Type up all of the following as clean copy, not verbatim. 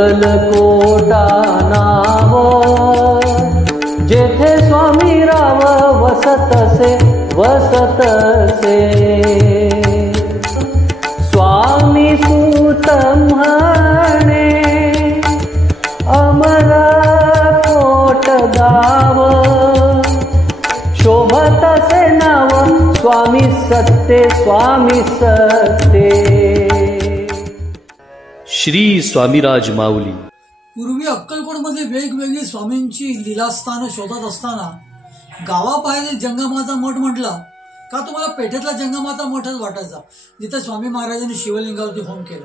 अक्कलकोटा नाव जेथे स्वामी राव वसतसे वसतसे स्वामी सूत म्हणे अमरकोट गाव शोभतसे नाव स्वामी सत्ते स्वामी सत्ते। श्री स्वामीराज माऊली। पूर्वी अक्कलकोटमध्ये वेगवेगळी स्वामींची लीलास्थानं शोधत असताना गावाबाहेरील जंगमाचा मठ म्हटला का तुम्हाला पेठेतला जंगमाचा मठच वाटायचा जिथे स्वामी महाराजांनी शिवलिंगावरती होम केलं।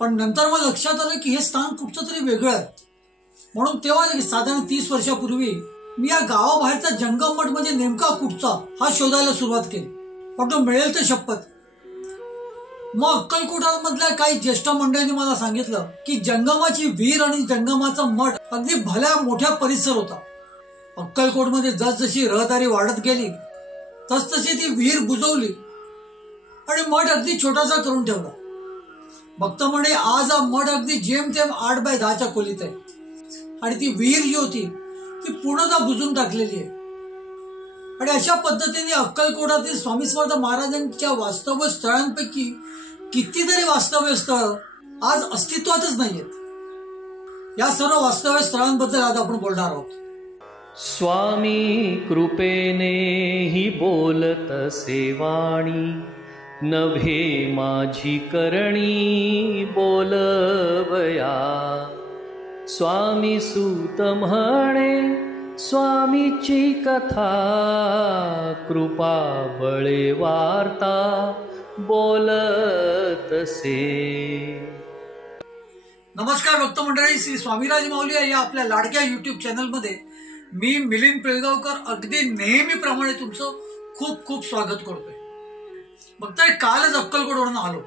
पण नंतर मग लक्षात आलं की हे स्थान कुठचं तरी वेगळं आहे, म्हणून तेव्हा साधारण 30 वर्षापूर्वी मी या गावाबाहेरचा जंगम मठ म्हणजे नेमका कुठचा हा शोधायला सुरुवात केली, पण तो मिळेल तर शपथ। मग अक्कलकोटमधल्या काही ज्येष्ठ मंडळींनी मला सांगितलं की जंगमाची विहीर आणि जंगमाचा मठ अगदी भल्या मोठ्या परिसर होता। अक्कलकोटमध्ये जसजशी रहदारी वाढत गेली तसतशी ती विहीर बुजवली आणि मठ अगदी छोटासा करून ठेवला। भक्त म्हणे आज हा मठ अगदी जेमतेम 8x10 खोलीत आहे आणि ती विहीर जी होती ती पूर्णतः बुजून टाकलेली आहे। आणि अशा पद्धतीने अक्कलकोटातील स्वामी समर्थ महाराजांच्या वास्तव्य स्थळांपैकी कितीतरी वास्तव्य स्थळ आज अस्तित्वातच नाहीयेत। या सर्व वास्तव्य स्थळांबद्दल आज आपण बोलणार आहोत। स्वामी कृपेने ही बोलतसे वाणी नभे माझी करणी बोलवया स्वामी सूत म्हणे स्वामीची कथा कृपा बळे वार्ता बोलतसे। नमस्कार भक्त मंडळी, श्री स्वामीराज माऊली या आपल्या लाडक्या युट्यूब चॅनलमध्ये मी मिलिंद पिळगावकर अगदी नेहमीप्रमाणे तुमचं खूप खूप स्वागत करतोय। भक्त कालच अक्कलकोटवरून आलो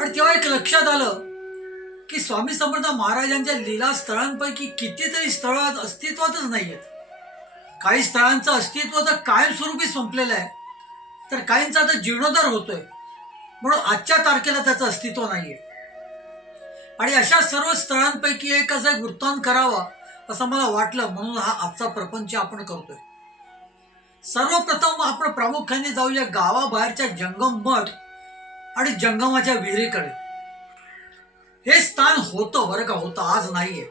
आणि तेव्हा एक लक्षात आलं की स्वामी समर्थ महाराजांच्या लीला स्थळांपैकी कितीतरी स्थळ आज अस्तित्वातच नाहीयेत। काही स्थळांचं अस्तित्व तर कायमस्वरूपी संपलेलं आहे, तर काहींचा आता जीर्णोद्धार होतोय, म्हणून आजच्या तारखेला त्याचं अस्तित्व नाहीये। आणि अशा सर्व स्थळांपैकी एक असा एक वृत्तांत करावा असं मला वाटलं, म्हणून हा आजचा प्रपंच आपण करतोय। सर्वप्रथम आपण प्रामुख्याने जाऊया गावाबाहेरच्या जंगम मठ आणि जंगमाच्या विहिरीकडे। हे स्थान होतं बरं का, होतं, आज नाहीये,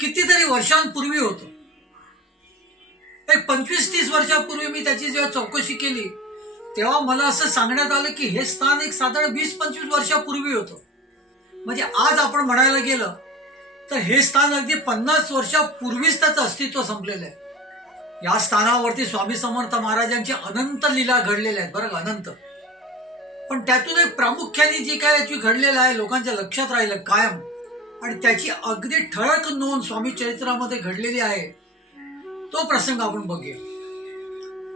कितीतरी वर्षांपूर्वी होतं। एक 25-30 वर्षापूर्वी मी त्याची जेव्हा चौकशी केली तेव्हा मला असं सांगण्यात आलं की हे स्थान एक साधारण 20-25 वर्षापूर्वी होतं। म्हणजे आज आपण म्हणायला गेलं तर हे स्थान अगदी 50 वर्षापूर्वीच त्याचं अस्तित्व संपलेलं आहे। या स्थानावरती स्वामी समर्थ महाराजांची अनंत लीला घडलेल्या आहेत बरं का, अनंत। पण त्यातून एक प्रामुख्याने जी काय याची घडलेलं आहे लोकांच्या लक्षात राहिलं कायम, आणि त्याची अगदी ठळक नोंद स्वामी चरित्रामध्ये घडलेली आहे, तो प्रसंग आपण बघूया।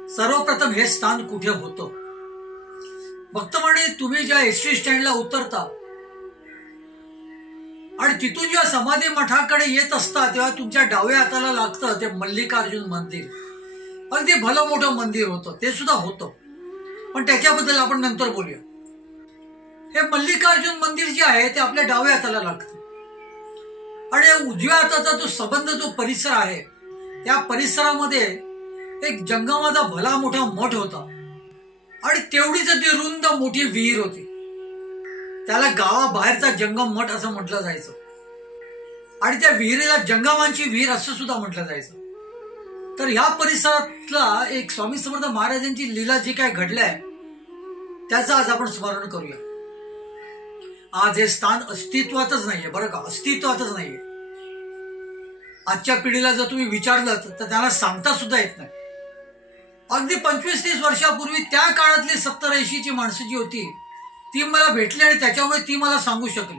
सर्वप्रथम हे स्थान कुठे होतं। भक्त म्हणजे तुम्ही ज्या एसटी स्टँडला उतरता आणि तिथून जेव्हा समाधी मठाकडे येत असता तेव्हा तुमच्या डाव्या हाताला लागतं ते मल्लिकार्जुन मंदिर। अगदी भलं मोठं मंदिर होतं, ते सुद्धा होतं, पण त्याच्याबद्दल आपण नंतर बोलूया। हे मल्लिकार्जुन मंदिर जे आहे ते आपल्या डाव्या हाताला लागतं आणि उजव्या हाताचा जो संबंध जो परिसर आहे त्या परिसरामध्ये एक जंगमाचा भला मोठा मठ होता आणि तेवढीच ती रुंद मोठी विहीर होती। त्याला गावाबाहेरचा जंगम मठ असं म्हटलं जायचं आणि त्या विहिरीला जंगमांची विहीर असं सुद्धा म्हटलं जायचं। तर ह्या परिसरातला एक स्वामी समर्थ महाराजांची लीला जी काय घडलंय त्याचं आज आपण स्मरण करूया। आज हे स्थान अस्तित्वातच नाहीये बरं का, अस्तित्वातच नाहीये। आजच्या पिढीला जर तुम्ही विचारलं तर त्यांना सांगता सुद्धा येत नाही। अगदी 25-30 वर्षापूर्वी त्या काळातली 70-80ची माणसं जी होती ती मला भेटली आणि त्याच्यामुळे ती मला सांगू शकली।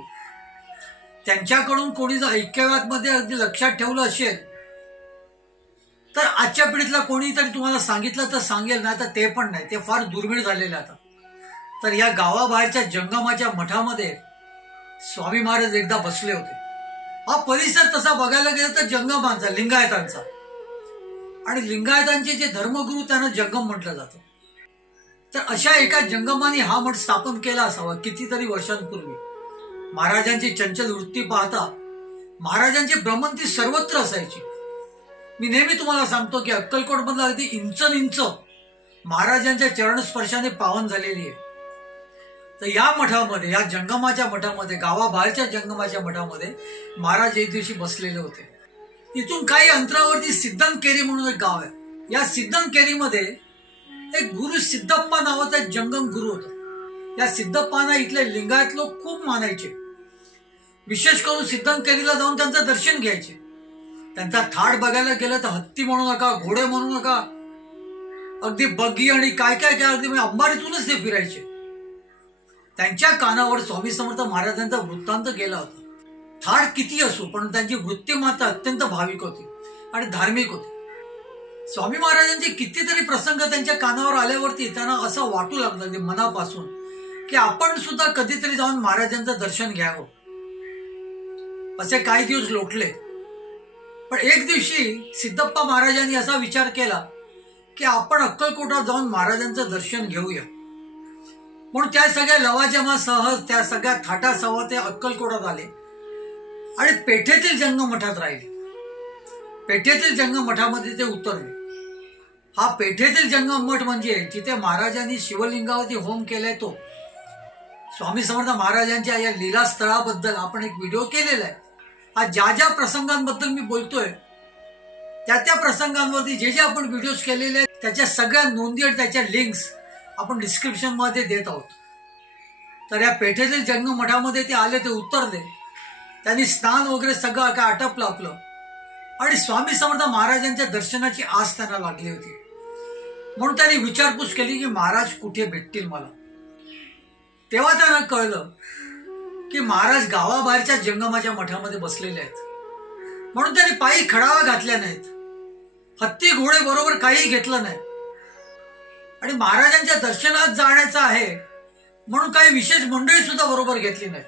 त्यांच्याकडून कोणी जर ऐक्यवादमध्ये अगदी लक्षात ठेवलं असेल तर आजच्या पिढीतला कोणीतरी तुम्हाला सांगितलं तर सांगेल, नाही तर ते पण नाही, ते फार दुर्मिळ झालेलं आता। तर या गावाबाहेरच्या जंगमाच्या मठामध्ये स्वामी महाराज एकदा बसले होते। हा परिसर तसा बघायला गेला तर जंगमांचा, लिंगायतांचा, आणि लिंगायतांचे जे धर्मगुरू त्यांना जंगम म्हटलं जातं। तर अशा एका जंगमाने हा मठ स्थापन केला असावा कितीतरी वर्षांपूर्वी। महाराजांची चंचल वृत्ती पाहता महाराजांची भ्रमंती सर्वत्र असायची. मी नेहमी तुम्हाला सांगतो की अक्कलकोट मधला अगदी इंच महाराजांच्या चरणस्पर्शाने पावन झालेली आहे. तर या मठामध्ये, या जंगमाच्या मठामध्ये, गावाबाहेरच्या जंगमाच्या मठामध्ये महाराज एक दिवशी बसलेले होते. इथून काही अंतरावरती सिद्धनकेरी म्हणून एक गाव आहे. या सिद्धनकेरीमध्ये एक गुरु सिद्धप्पा नावाचा एक जंगम गुरु होता. या सिद्धप्पांना इथले लिंगायत लोक खूप मानायचे. विशेष करून सिद्धनकेरीला जाऊन त्यांचं दर्शन घ्यायचे. त्यांचा थाट बघायला गेलं तर हत्ती म्हणू नका, घोडे म्हणू नका, अगदी बग्गी आणि काय काय काय अगदी अंबारीतूनच ते फिरायचे. त्यांच्या कानावर स्वामी समर्थ महाराजांचा वृत्तांत गेला होता. थाट किती असो पण त्यांची वृत्ती मात्र अत्यंत भाविक होती आणि धार्मिक होती. स्वामी महाराजांचे कितीतरी प्रसंग त्यांच्या कानावर आल्यावरती त्यांना असं वाटू लागलं मनापासून की आपण सुद्धा कधीतरी जाऊन महाराजांचं दर्शन घ्यावं. असे काही दिवस लोटले. पण एक दिवशी सिद्धप्पा महाराजांनी असा विचार केला की आपण अक्कलकोटात जाऊन महाराजांचं दर्शन घेऊया. म्हणून त्या सगळ्या लवाजमासह, त्या सगळ्या थाटासह ते अक्कलकोटात आले आणि पेठेतील जंगम मठात राहिले. पेठेतील जंगम मठामध्ये ते उतरले. हा पेठेतील जंगम मठ म्हणजे जिथे महाराजांनी शिवलिंगावरती होम केलाय तो. स्वामी समर्थ महाराजांच्या या लीला स्थळाबद्दल आपण एक व्हिडिओ केलेला आहे. आज ज्या ज्या प्रसंगांबद्दल मी बोलतोय त्या प्रसंगांवरती जे आपण व्हिडिओज केलेले आहेत त्याच्या सगळ्या नोंदी आणि त्याच्या लिंक्स आपण डिस्क्रिप्शन मध्ये देत आहोत. तर या पेठेतील जंगम मठामध्ये ते आले, ते उतरले. त्यांनी स्नान वगैरे सगळं काय आटपलं आपलं आणि स्वामी समर्थ महाराजांच्या दर्शनाची आस त्यांना लागली होती. म्हणून त्यांनी विचारपूस केली की महाराज कुठे भेटतील मला. तेव्हा त्यांना कळलं की महाराज गावाबाहेरच्या जंगमाच्या मठामध्ये बसलेले आहेत. म्हणून त्यांनी पायी खडावा घातल्या नाहीत, हत्ती घोडे बरोबर काही घेतलं नाही आणि महाराजांच्या दर्शनात जाण्याचं आहे म्हणून काही विशेष मंडळी सुद्धा बरोबर घेतली नाही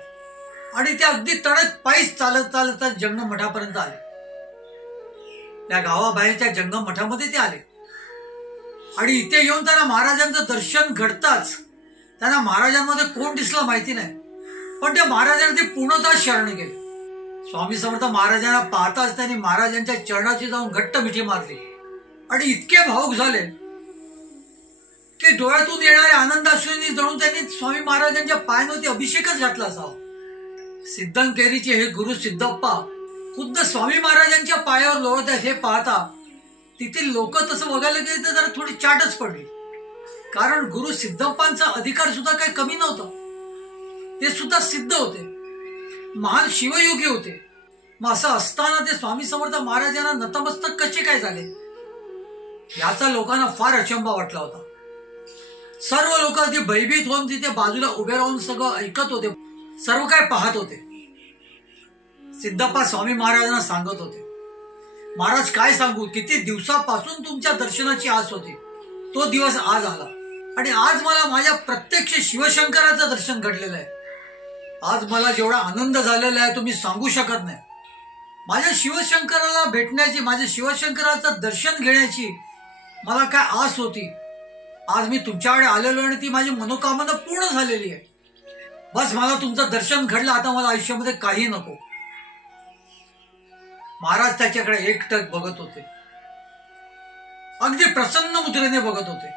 आणि ते अगदी तडक पायीच चालत चालत जंगम मठापर्यंत आले. त्या गावाबाहेरच्या जंगम मठामध्ये ते आले आणि इथे येऊन त्यांना महाराजांचं दर्शन घडताच त्यांना महाराजांमध्ये कोण दिसलं माहिती नाही, पण त्या महाराजांना ते पूर्णतः शरण गेले. स्वामी समर्थ महाराजांना पाहताच त्यांनी महाराजांच्या चरणाची जाऊन घट्ट मिठी मारली आणि इतके भावुक झाले की डोळ्यातून येणाऱ्या आनंदाश्रूंनी जणू त्यांनी स्वामी महाराजांच्या पायांवरती अभिषेकच घातला असावा. सिद्धनकेरीचे हे गुरु सिद्धप्पा खुद्द स्वामी महाराजांच्या पायावर लोळत आहेत हे पाहता तिथील लोक तसं बघायला गेले तर जरा थोडी चाटच पडली. कारण गुरु सिद्धप्पांचा अधिकार सुद्धा काही कमी नव्हता. ते सुद्धा सिद्ध होते, महान शिवयोगी होते. मग असं असताना ते स्वामी समर्थ महाराजांना नतमस्तक कसे काय झाले याचा लोकांना फार अचंबा वाटला होता. सर्व लोक अगदी भयभीत होऊन तिथे बाजूला उभे राहून सगळं ऐकत होते, सर्व काय पाहत होते. सिद्धप्पा स्वामी महाराजांना सांगत होते, महाराज काय सांगू, किती दिवसापासून तुमच्या दर्शनाची आस होती, तो दिवस आज आला आणि आज मला माझ्या प्रत्यक्ष शिवशंकराचं दर्शन घडलेलं आहे. आज मला जेवढा आनंद झालेला आहे तुम्ही सांगू शकत नाही. माझ्या शिवशंकराला भेटण्याची, माझ्या शिवशंकराचं दर्शन घेण्याची मला काय आस होती, आज मी तुमच्याकडे आलेलो आणि ती माझी मनोकामना पूर्ण झालेली आहे. बस मला तुमचं दर्शन घडलं, आता मला आयुष्यामध्ये काही नको. महाराज त्याच्याकडे एकटक बघत होते, अगदी प्रसन्न मुद्रेने बघत होते.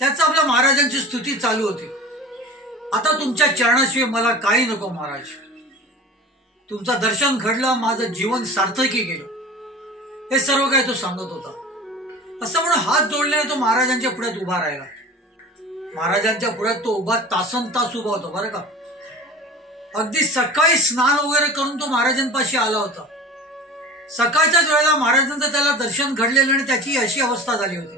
त्याच आपल्या महाराजांची स्तुती चालू होती. आता तुमच्या चरणाशिवाय मला काही नको महाराज, तुमचं दर्शन घडलं, माझं जीवन सार्थकी गेलं, हे सर्व काही तो सांगत होता. असं म्हणून हात जोडल्याने तो महाराजांच्या पुढ्यात उभा राहिला. महाराजांच्या पुढ्यात तो उभा तासन तास उभा होता बरं का. अगदी सकाळी स्नान वगैरे करून तो महाराजांपाशी आला होता. सकाळच्याच वेळेला महाराजांचं त्याला दर्शन घडलेलं आणि त्याची अशी अवस्था झाली होती.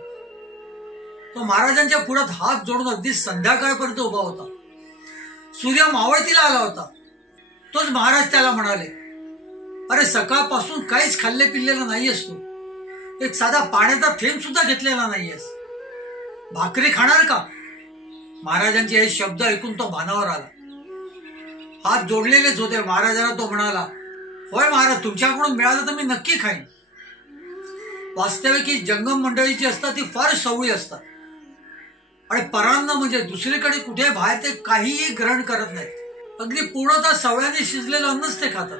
तो महाराजांच्या पुढ्यात हात जोडून अगदी संध्याकाळपर्यंत उभा होता. सूर्य मावळतीला आला होता. तोच महाराज त्याला म्हणाले, अरे सकाळपासून काहीच खाल्ले पिल्लेलं नाहीयेस तू, एक साधा पाण्याचा थेंब सुद्धा घेतलेला नाहीयेस, भाकरी खाणार का? महाराजांचे हे शब्द ऐकून तो भानावर आला. हात जोडलेलेच होते. महाराजांना तो म्हणाला, होय महाराज, तुमच्याकडून मिळालं तर मी नक्की खाईन. वास्तविक ही जंगम मंडळी जी असतात ती फार सवयी असतात आणि परांना म्हणजे दुसरीकडे कुठे बाहेर ते काहीही ग्रहण करत नाहीत. अगदी पूर्णतः सवळ्याने शिजलेलं अन्नच ते खातात.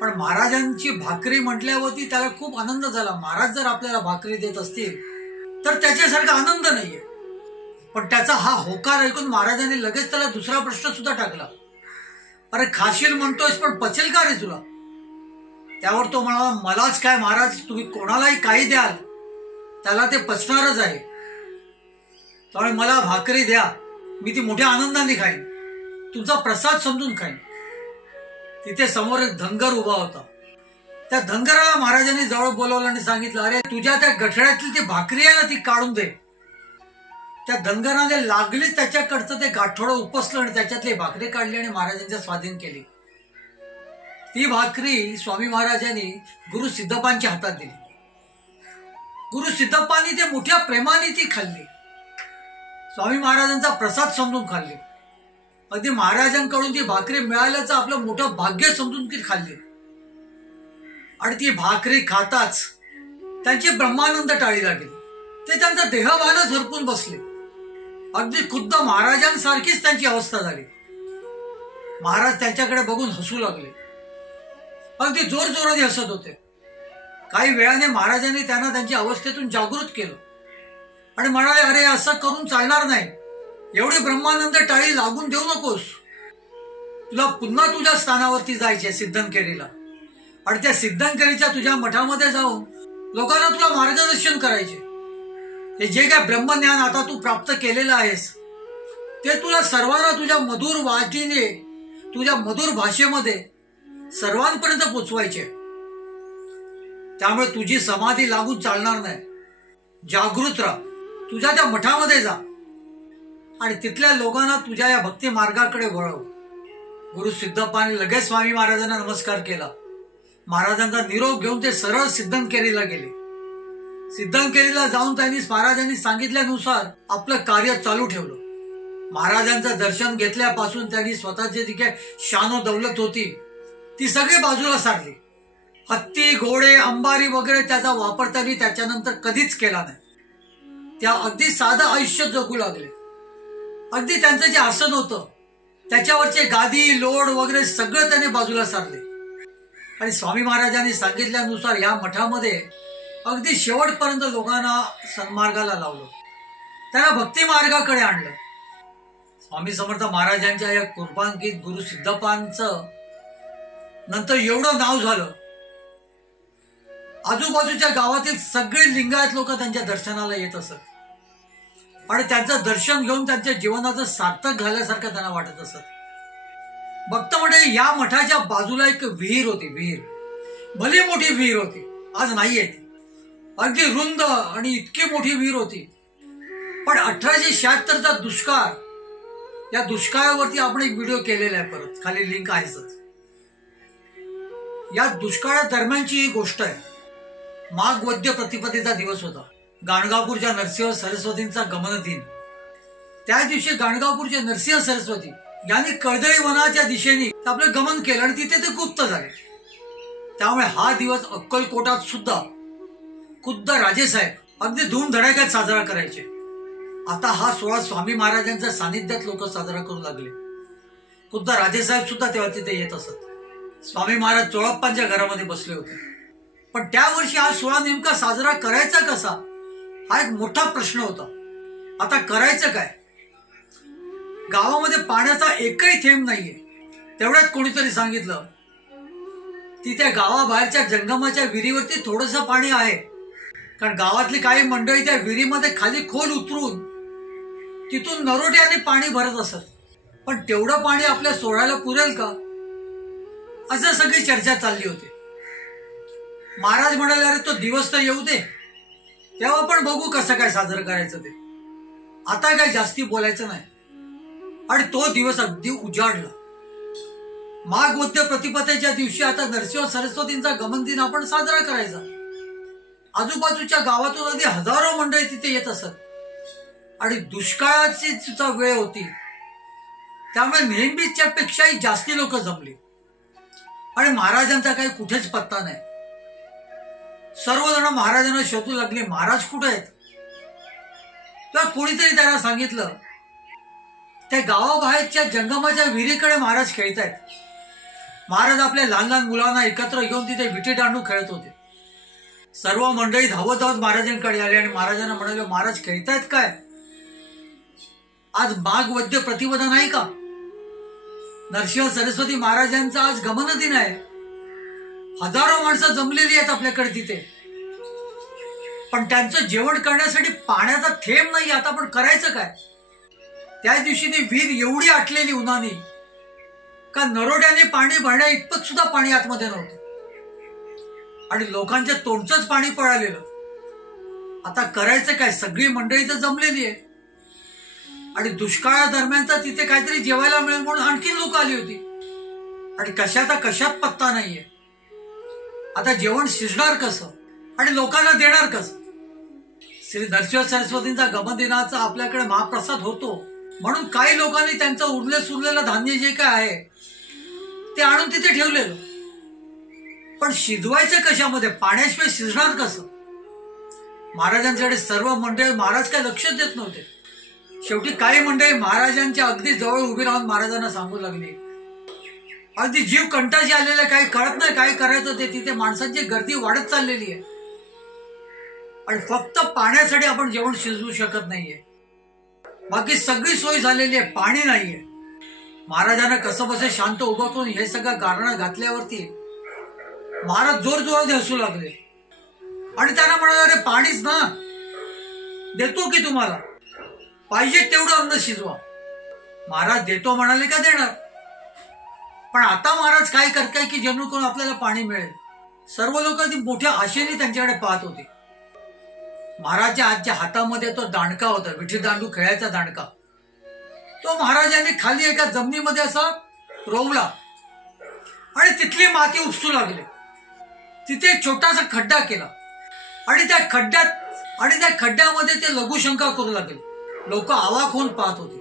पण महाराजांची भाकरी म्हटल्यावरती त्याला खूप आनंद झाला. महाराज जर आपल्याला भाकरी देत असतील तर त्याच्यासारखा आनंद नाहीये. पण त्याचा हा होकार ऐकून महाराजांनी लगेच त्याला दुसरा प्रश्न सुद्धा टाकला. अरे खाशील म्हणतोयस पण पचेल का रे तुला? त्यावर तो म्हणाला, मलाच काय महाराज, तुम्ही कोणालाही काही द्याल त्याला ते पचणारच आहे. त्यामुळे मला भाकरी द्या, मी ती मोठ्या आनंदाने खाईन, तुमचा प्रसाद समजून खाईन. तिथे समोर एक धनगर उभा होता. त्या धनगराला महाराजांनी जवळ बोलवलं आणि सांगितलं, अरे तुझ्या त्या गठड्यातली ती भाकरी आहे ना, ती काढून दे. त्या धनगराने लागलीच त्याच्याकडचं ते गाठोडं उपसलं आणि त्याच्यातली भाकरी काढली आणि महाराजांच्या स्वाधीन केली. ती भाकरी स्वामी महाराजांनी गुरु सिद्धप्पांच्या हातात दिली. गुरु सिद्धप्पांनी ते मोठ्या प्रेमाने ती खाल्ली. स्वामी महाराजांचा प्रसाद समजून खाल्ली. अगदी महाराजांकडून ती भाकरी मिळाल्याचं आपलं मोठं भाग्य समजून ती खाल्ली. आणि ती भाकरी खाताच त्यांची ब्रह्मानंद टाळीला गेली. ते त्यांचा देहभानच हरपून बसले. अगदी खुद्द महाराजांसारखीच त्यांची अवस्था झाली. महाराज त्यांच्याकडे बघून हसू लागले. अगदी जोर जोराने हसत होते. काही वेळाने महाराजांनी त्यांना त्यांच्या अवस्थेतून जागृत केलं आणि म्हणाले, अरे असं करून चालणार नाही. एवढी ब्रह्मानंद टाळी लागून देऊ नकोस. तुला पुन्हा तुझ्या स्थानावरती जायचे सिद्धनकेरीला आणि त्या सिद्धनकेरीच्या तुझ्या मठामध्ये जाऊन लोकांना तुला मार्गदर्शन करायचे. हे जे काय ब्रह्मज्ञान आता तू प्राप्त केलेलं आहेस ते तुला सर्वांना तुझ्या मधुर वाचीने, तुझ्या मधुर भाषेमध्ये सर्वांपर्यंत पोचवायचे. त्यामुळे तुझी समाधी लागून चालणार नाही. जागृत राहा, तुझ्या त्या मठामध्ये जा आणि तिथल्या लोकांना तुझ्या या भक्ती मार्गाकडे वळव. गुरु सिद्धप्पांनी लगेच स्वामी महाराजांना नमस्कार केला. महाराजांचा निरोप घेऊन ते सरळ सिद्धनकेरीला गेले. सिद्धनकेरीला जाऊन त्यांनी महाराजांनी सांगितल्यानुसार आपलं कार्य चालू ठेवलं. महाराजांचं दर्शन घेतल्यापासून त्यांनी स्वतःची जी काही शानो दौलत होती ती सगळी बाजूला सारली. हत्ती, घोडे, अंबारी वगैरे त्याचा वापर त्यांनी त्याच्यानंतर कधीच केला नाही. त्या अगदी साधं आयुष्य जगू लागले. अगदी त्यांचं जे आसन होतं त्याच्यावरचे गादी, लोड वगैरे सगळं त्याने बाजूला सारले आणि स्वामी महाराजांनी सांगितल्यानुसार या मठामध्ये अगदी शेवटपर्यंत लोकांना सन्मार्गाला लावलं. त्यांना भक्ती मार्गाकडे आणलं. स्वामी समर्थ महाराजांच्या या कृपांकित गुरु सिद्धप्पांचं नंतर एवढं नाव झालं, आजूबाजूच्या गावातील सगळे लिंगायत लोक त्यांच्या दर्शनाला येत असत आणि त्यांचं दर्शन घेऊन त्यांच्या जीवनाचं सार्थक झाल्यासारखं त्यांना वाटत असत. भक्त म्हणजे या मठाच्या बाजूला एक विहीर होती. विहीर भली मोठी विहीर होती, आज नाहीये ती. अगदी रुंद आणि इतकी मोठी विहीर होती. पण 1876चा दुष्काळ, या दुष्काळावरती आपण एक व्हिडिओ केलेला आहे, परत खाली लिंक आहेच. या दुष्काळादरम्यानची ही गोष्ट आहे. माघ वद्य प्रतिपदेचा दिवस होता. गाणगापूरच्या नरसिंह सरस्वतींचा गमन दिन. त्या दिवशी गाणगापूरचे नरसिंह सरस्वती यांनी कळदळी वनाच्या दिशेने आपलं गमन केलं आणि तिथे ते गुप्त झाले. त्यामुळे हा दिवस अक्कलकोटात सुद्धा खुद्द राजेसाहेब अगदी धूमधडाक्यात साजरा करायचे. आता हा सोहळा स्वामी महाराजांच्या सानिध्यात लोक साजरा करू लागले. खुद्द राजेसाहेब सुद्धा तेव्हा तिथे येत असत. स्वामी महाराज चोळप्पांच्या घरामध्ये बसले होते. पण त्या वर्षी हा सोहळा नेमका साजरा करायचा कसा, हा एक मोठा प्रश्न होता. आता करायचं काय? गावामध्ये पाण्याचा एकही थेंब नाहीये. तेवढ्यात कोणीतरी सांगितलं, तिथे गावाबाहेरच्या जंगमाच्या विहिरीवरती थोडंसं पाणी आहे. कारण गावातली काही मंडळी त्या विहिरीमध्ये खाली खोल उतरून तिथून नरोट्याने पाणी भरत असत. पण तेवढं पाणी आपल्या सोहळ्याला पुरेल का, असं सगळी चर्चा चालली होती. महाराज म्हणाले, अरे तो दिवस तर येऊ दे, तेव्हा पण बघू कसं काय साजरं करायचं ते. आता काय जास्ती बोलायचं नाही. आणि तो दिवस अगदी उजाडला. माघ वद्य प्रतिपदेच्या दिवशी आता नरसिंह सरस्वतींचा गमन दिन आपण साजरा करायचा. आजूबाजूच्या गावातून अगदी हजारो मंडळी तिथे येत असत आणि दुष्काळाची सुद्धा वेळ होती. त्यामुळे नेहमीच्या पेक्षाही जास्ती लोक जमली आणि महाराजांचा काही कुठेच पत्ता नाही. सर्वजण महाराजांना शोधू लागले, महाराज कुठे आहेत? तर कोणीतरी त्याला सांगितलं, त्या गावाबाहेरच्या जंगमाच्या विहिरीकडे महाराज खेळतायत. महाराज आपल्या लहान लहान मुलांना एकत्र घेऊन तिथे विटी दांडू खेळत होते. सर्व मंडळी धावत धावत महाराजांकडे आले आणि महाराजांना म्हणाले, महाराज खेळतायत काय? आज माघ वद्य प्रतिपदा नाही का? नरसिंह सरस्वती महाराजांचा आज गमन दिन आहे. हजारो माणसं जमलेली आहेत आपल्याकडे तिथे, पण त्यांचं जेवण करण्यासाठी पाण्याचा थेंब नाही. आता आपण करायचं काय? त्या दिवशी ती विहीर एवढी आटलेली उन्हाने का नरोड्याने पाणी भरण्या इतपत सुद्धा पाणी आतमध्ये नव्हतं आणि लोकांच्या तोंडचंच पाणी पळालेलं. आता करायचं काय? सगळी मंडळी तर जमलेली आहे आणि दुष्काळादरम्यान तर तिथे काहीतरी जेवायला मिळेल म्हणून आणखीन लोक आली होती आणि कशात पत्ता नाहीये. आता जेवण शिजणार कसं आणि लोकांना देणार कसं? श्री नरसिंह सरस्वतींचा गमन दिनाचा आपल्याकडे महाप्रसाद होतो म्हणून काही लोकांनी त्यांचं उरले सुरलेलं धान्य जे काय आहे ते आणून तिथे ठेवलेलं, पण शिजवायचं कशामध्ये? पाण्याशिवाय शिजणार कसं? महाराजांच्याकडे सर्व मंडळी, महाराज काय लक्ष देत नव्हते. शेवटी काही मंडळी महाराजांच्या अगदी जवळ उभी राहून महाराजांना सांगू लागली. अगदी जीव कंटाळी आलेला, काही कळत नाही काय करायचं ते. तिथे माणसांची गर्दी वाढत चाललेली आहे आणि फक्त पाण्यासाठी आपण जेवण शिजवू शकत नाहीये. बाकी सगळी सोय झालेली आहे, पाणी नाहीये. महाराजांना कसं बसे शांत उभं करून हे सगळं गारणं घातल्यावरती महाराज जोर जोरात हसू लागले आणि त्यांना म्हणाले, अरे पाणीच ना, देतो की तुम्हाला, पाहिजे तेवढं अन्न शिजवा. महाराज देतो म्हणाले का देणार, पण आता महाराज काय करताय की जणू करून आपल्याला पाणी मिळेल. सर्व लोक मोठ्या आशेने त्यांच्याकडे पाहत होते. महाराजच्या आजच्या हातामध्ये तो दांडका होता, विठी दांडू खेळायचा दांडका. तो महाराजांनी खाली एका जमिनीमध्ये असा रोवला आणि तिथली माती उपसू लागली. तिथे एक छोटासा खड्डा केला आणि त्या खड्ड्यामध्ये ते लघुशंका करू लागले. लोक आवाक होऊन पाहत होते,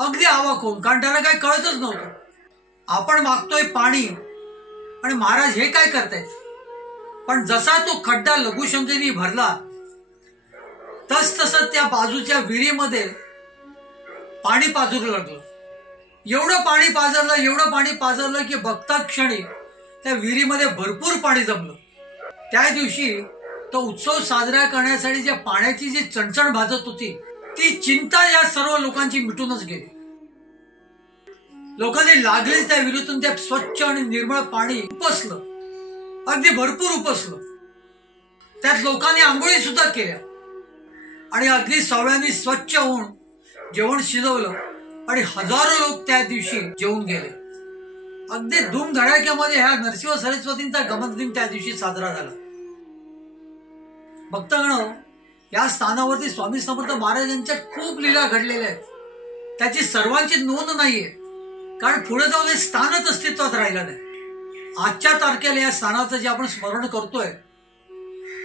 अगदी आवाक होऊन, कारण त्याला काही कळतच नव्हतं. आपण मागतोय पाणी आणि महाराज हे काय करतायत. पण जसा तो खड्डा लघुशंकेने भरला तस त्या बाजूच्या विहिरीमध्ये पाणी पाजरू लागलं. एवढं पाणी पाजरलं की बघतात क्षणी त्या विहिरीमध्ये भरपूर पाणी जमलं. त्या दिवशी तो उत्सव साजरा करण्यासाठी ज्या पाण्याची जी चणचण भाजत होती ती चिंता या सर्व लोकांची मिटूनच गेली. लोकांनी लागलीच त्या विहिरीतून त्या स्वच्छ आणि निर्मळ पाणी उपसलं, अगदी भरपूर उपसलं. त्यात लोकांनी आंघोळी सुद्धा केल्या आणि अगदी सगळ्यांनी स्वच्छ होऊन जेवण शिजवलं आणि हजारो लोक त्या दिवशी जेवून गेले. अगदी धूमधडाक्यामध्ये ह्या नरसिंह सरस्वतींचा गमन दिन त्या दिवशी साजरा झाला. भक्तगण, या स्थानावरती स्वामी समर्थ महाराजांच्या खूप लीला घडलेल्या आहेत. त्याची सर्वांची नोंद नाहीये, कारण पुढे जाऊन हे स्थानच अस्तित्वात राहिलं नाही. आजच्या तारखेला या स्थानाचं जे आपण स्मरण करतोय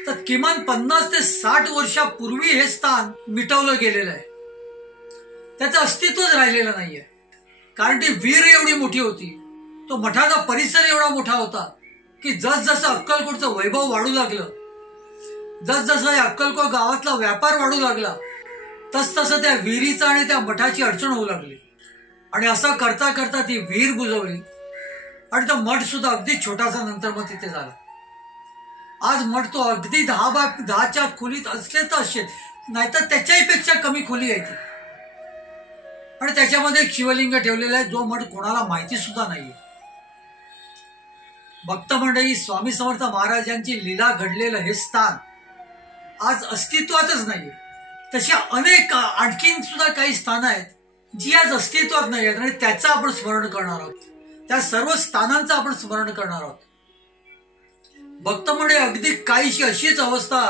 तर किमान 50 ते 60 वर्षापूर्वी हे स्थान मिटवलं गेलेलं आहे. त्याचं अस्तित्वच राहिलेलं नाहीये, कारण ती विहीर एवढी मोठी होती, तो मठाचा परिसर एवढा मोठा होता की जसजसं अक्कलकोटचं वैभव वाढू लागलं, जसजसं या अक्कलकोट गावातला व्यापार वाढू लागला, तसतसं त्या विहिरीचा आणि त्या मठाची अडचण होऊ लागली. आणि असं करता करता ती विहीर बुजवली आणि तो मठ सुद्धा अगदी छोटासा नंतर मग तिथे झाला. आज मठ तो अगदी 10 खोलीत असले तर असेल, नाहीतर त्याच्याही पेक्षा कमी खोली आहे ती. आणि त्याच्यामध्ये एक शिवलिंग ठेवलेला आहे, जो मठ कोणाला माहिती सुद्धा नाहीये. भक्त मंडळी, स्वामी समर्थ महाराजांची लीला घडलेलं हे स्थान आज अस्तित्वातच नाहीये. तशी अनेक आणखीन सुद्धा काही स्थानं आहेत जी आज अस्तित्वात नाही आहेत आणि त्याचं आपण स्मरण करणार आहोत. त्या सर्व स्थानांचं आपण स्मरण करणार आहोत. भक्त मंडळी, अगदी काहीशी अशीच अवस्था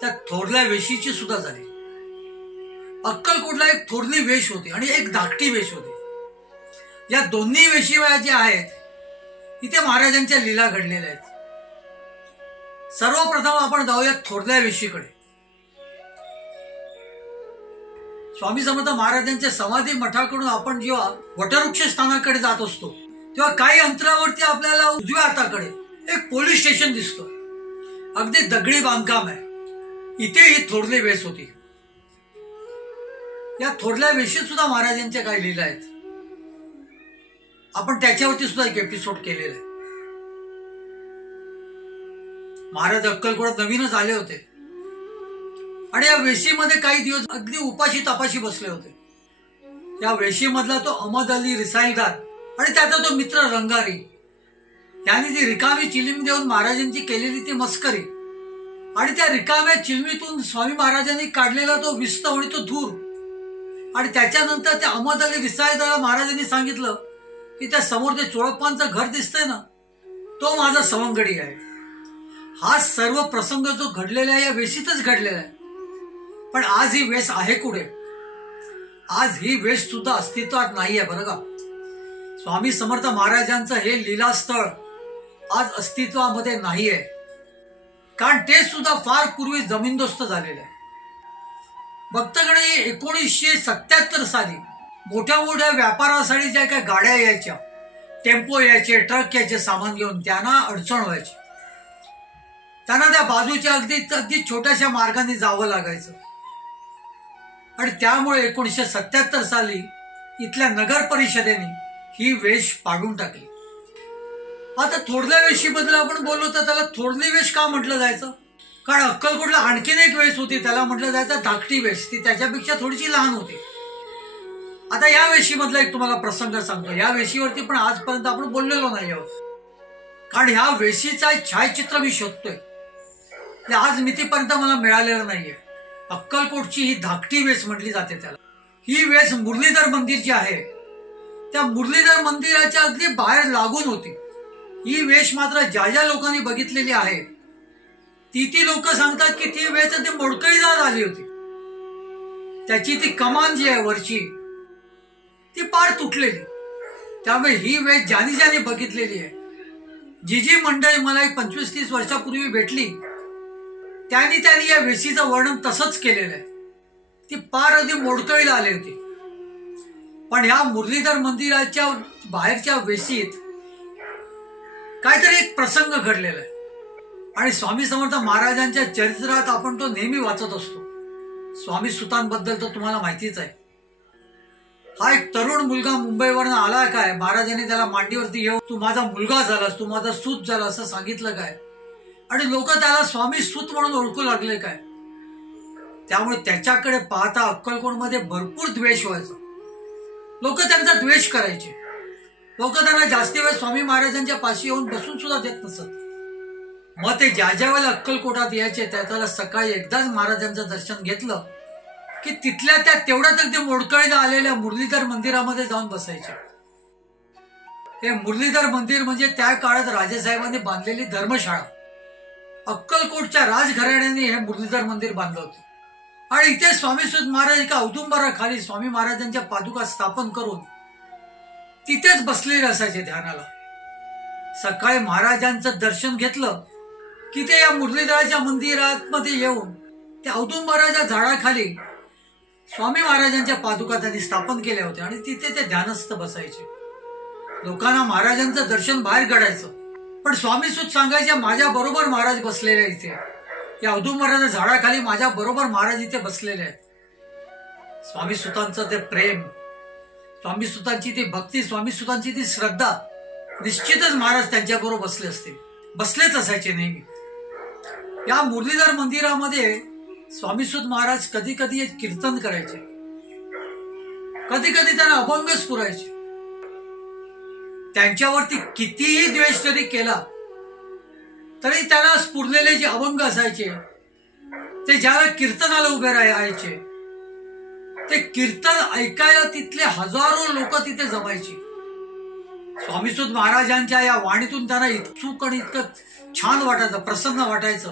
त्या थोरल्या वेशीची सुद्धा झाली. अक्कलकोटला एक थोरली वेश होती आणि एक धाकटी वेश होती. या दोन्ही वेशीवया ज्या आहेत इथे महाराजांच्या लीला घडलेल्या आहेत. सर्वप्रथम आपण जाऊया थोरल्या वेशीकडे. स्वामी समर्थ महाराजांच्या समाधी मठाकडून आपण जेव्हा वटवृक्ष स्थानाकडे जात असतो तेव्हा काही अंतरावरती आपल्याला उजव्या हाताकडे एक पोलीस स्टेशन दिसतो. अगदी दगडी बांधकाम आहे. इथे ही थोरली वेस होती. या थोरल्या वेशीत सुद्धा महाराजांच्या काही लीला आहेत. आपण त्याच्यावरती सुद्धा एक एपिसोड केलेला आहे. महाराज अक्कलकोटात नवीनच आले होते आणि या वेशीमध्ये काही दिवस अगदी उपाशी तापाशी बसले होते. या वेशीमधला तो अहमद अली रिसाईलदार आणि त्याचा तो मित्र रंगारी यांनी ती रिकामी चिलीम देऊन महाराजांची केलेली ती मस्करी आणि त्या रिकाम्या चिलमीतून स्वामी महाराजांनी काढलेला तो विस्त आणि तो धूर आणि त्याच्यानंतर त्या अहमद अली रिसाईलदार महाराजांनी सांगितलं की त्या समोर ते चोळप्पांचं घर दिसतंय ना, तो माझा सवंगडी आहे. हा सर्व प्रसंग जो घडलेला आहे या वेशीतच घडलेला आहे. पण आज ही वेश आहे कुठे? आज ही वेश सुद्धा अस्तित्वात नाहीये बरं का. स्वामी समर्थ महाराजांचं हे लीलास्थळ आज अस्तित्वामध्ये नाहीये, कारण ते सुद्धा फार पूर्वी जमीनदोस्त झालेलं आहे. भक्तगणे 1977 साली मोठ्या मोठ्या व्यापारासाठी ज्या काही गाड्या यायच्या, टेम्पो यायचे, ट्रक यायचे सामान घेऊन, त्यांना अडचण व्हायची. त्यांना त्या बाजूच्या अगदी छोट्याशा मार्गाने जावं लागायचं आणि त्यामुळे 1977 साली इथल्या नगर परिषदेने ही वेश पाडून टाकली. आता थोरल्या वेशीबद्दल आपण बोललो तर त्याला थोरली वेश का म्हटलं जायचं? कारण अक्कलकोटला आणखीन एक वेश होती, त्याला म्हटलं जायचं धाकटी वेश. ती त्याच्यापेक्षा थोडीशी लहान होती. आता या वेशीमधला एक तुम्हाला प्रसंग सांगतो. या वेशीवरती पण आजपर्यंत आपण बोललेलो नाही आहोत, कारण ह्या वेशीचा एक छायाचित्र मी शोधतोय. ते आज मितीपर्यंत मला मिळालेलं नाहीये. अक्कलकोटची ही धाकटी वेश म्हटली जाते त्याला. ही वेश मुरलीधर मंदिर जी आहे त्या मुरलीधर मंदिराच्या अगदी बाहेर लागून होती. ही वेश मात्र ज्या ज्या लोकांनी बघितलेली आहे ती लोक सांगतात की ती वेश ती मोडकळीदार आली होती. त्याची ती कमान जी आहे वरची ती पार तुटलेली. त्यामुळे ही वेश ज्याने बघितलेली आहे, जी मंडळी मला एक 25-30 वर्षापूर्वी भेटली त्यांनी या वेशीचं वर्णन तसंच केलेलं आहे. ती पार अगदी मोडकळीला आली होती. पण ह्या मुरलीधर मंदिराच्या बाहेरच्या वेशीत काहीतरी एक प्रसंग घडलेला आहे आणि स्वामी समर्थ महाराजांच्या चरित्रात आपण तो नेहमी वाचत असतो. स्वामी सुतांबद्दल तर तुम्हाला माहितीच आहे. हा एक तरुण मुलगा मुंबईवरून आला काय, महाराजांनी त्याला मांडीवरती येऊन तू माझा मुलगा झालास, तू माझा सूत झाला असं सांगितलं काय आणि लोक त्याला स्वामी सूत म्हणून ओळखू लागले काय. त्यामुळे त्याच्याकडे पाहता अक्कलकोटमध्ये भरपूर द्वेष व्हायचा. लोक त्यांचा द्वेष करायचे. लोक त्यांना जास्ती वेळ स्वामी महाराजांच्या पाशी येऊन बसून सुद्धा देत नसत. मग ते ज्या वेळेला अक्कलकोटात यायचे त्याला सकाळी एकदाच महाराजांचं दर्शन घेतलं की तिथल्या त्या तेवढ्यात अगदी मोडकळीला आलेल्या मुरलीधर मंदिरामध्ये जाऊन बसायचे. हे मुरलीधर मंदिर म्हणजे त्या काळात राजेसाहेबांनी बांधलेली धर्मशाळा. अक्कलकोटच्या राजघराण्याने हे मुरलीधर मंदिर बांधलं होतं आणि इथे स्वामीसुत महाराज एका औदुंबराखाली स्वामी महाराजांच्या पादुका स्थापन करून तिथेच बसलेले असायचे ध्यानाला. सकाळी महाराजांचं दर्शन घेतलं की ते या मुरलीधराच्या मंदिरामध्ये येऊन त्या औदुंबराच्या झाडाखाली स्वामी महाराजांच्या पादुका त्यांनी स्थापन केल्या होत्या आणि तिथे ते ध्यानस्थ बसायचे. लोकांना महाराजांचं दर्शन बाहेर घडायचं, पण स्वामीसुत सांगायचे माझ्या बरोबर महाराज बसलेले इथे या औदुंबराच्या झाडाखाली, माझ्या बरोबर महाराज इथे बसलेले आहेत. स्वामी सुतांचं ते प्रेम, स्वामी सुतांची ती भक्ती, स्वामी सुतांची ती श्रद्धा, निश्चितच महाराज त्यांच्या बरोबर बसले असतील, बसलेच असायचे नेहमी. या मुरलीधर मंदिरामध्ये स्वामीसुत महाराज कधी कधी एक कीर्तन करायचे, कधी कधी त्यांना अभंग स्फुरायचे. त्यांच्यावरती कितीही द्वेष जरी केला तरी त्यांना स्फुरलेले जे अभंग असायचे ते ज्याला कीर्तनाला उभे राहायचे ते कीर्तन ऐकायला तिथले हजारो लोक तिथे जमायची. स्वामीसुत महाराजांच्या या वाणीतून त्यांना इतकं आणि इतकं छान वाटायचं, प्रसन्न वाटायचं